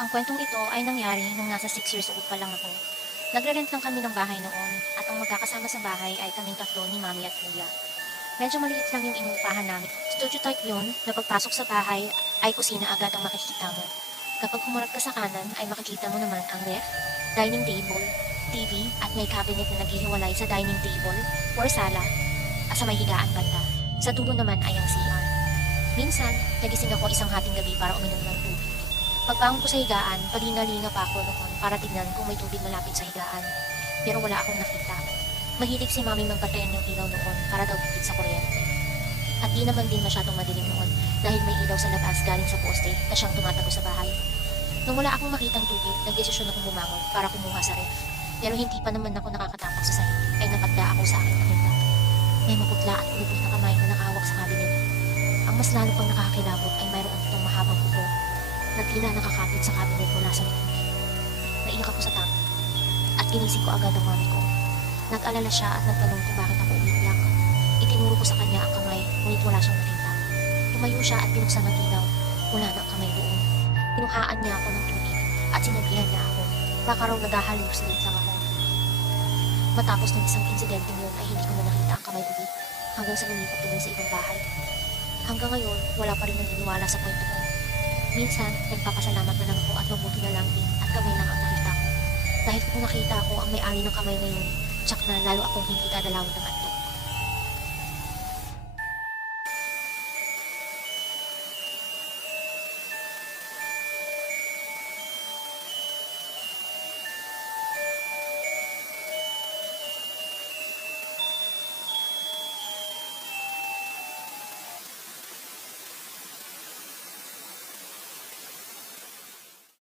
Ang kwentong ito ay nangyari nung nasa 6 years old pa lang ako. Nagre-rent lang kami ng bahay noon at ang magkakasama sa bahay ay kaming tatlo ni mami at kuya. Medyo maliit lang yung inuupahan namin. Studio type yun na pagpasok sa bahay ay kusina agad ang makikita mo. Kapag humarap ka sa kanan ay makikita mo naman ang ref, dining table, TV at may cabinet na naghihiwalay sa dining table or sala at sa may higaan banda. Sa dulo naman ay ang CR. Minsan, nagising ako isang hating gabi para uminom ng tubig. Pagbangon ko sa higaan, palingalinga pa ako noon para tignan kung may tubig malapit sa higaan. Pero wala akong nakita. Mahilig si mami magpatayan yung ilaw noon para daw tipid sa kuryente. At di naman din masyadong madilim noon dahil may ilaw sa labas galing sa poste na siyang tumatago sa bahay. Nung wala akong makitang tubig, nagdesisyon akong bumangon para kumuha sa ref. Pero hindi pa naman ako nakakatapak sa sahig ay napadla ako sa aking nakita. May maputla at ulubos na kamay na nakahawak sa cabinet. Ang mas lalo pang nakakakilabot ay mayroon itong mahabang kuko na tila nakakapit sa cabinet mula sa likod. Naiyak ako sa tangi at ginising ko agad ang mami ko. Nag-alala siya at nagtanong kung bakit ako umiiyak. Itinuro ko sa kanya ang kamay, ngunit wala siyang nakita. Tumayo siya at binuksan ang ilaw. Wala na ang kamay doon. Pinuhaan niya ako ng tubig at sinabihan niya ako. Baka raw nag-hallucinate lang ako. Matapos ng isang insidente yun ay hindi ko na nakita ang kamay ulit hanggang sa lumipat tuloy sa ibang bahay. Hanggang ngayon, wala pa rin naniniwala sa kwento ko. Minsan, nagpapasalamat na lang ako at mabuti na lang din at kamay lang ang nakita ko. Dahil kung nakita ko ang may-ari ng kamay na yun, tsak na lalo akong hindi dadalawin ng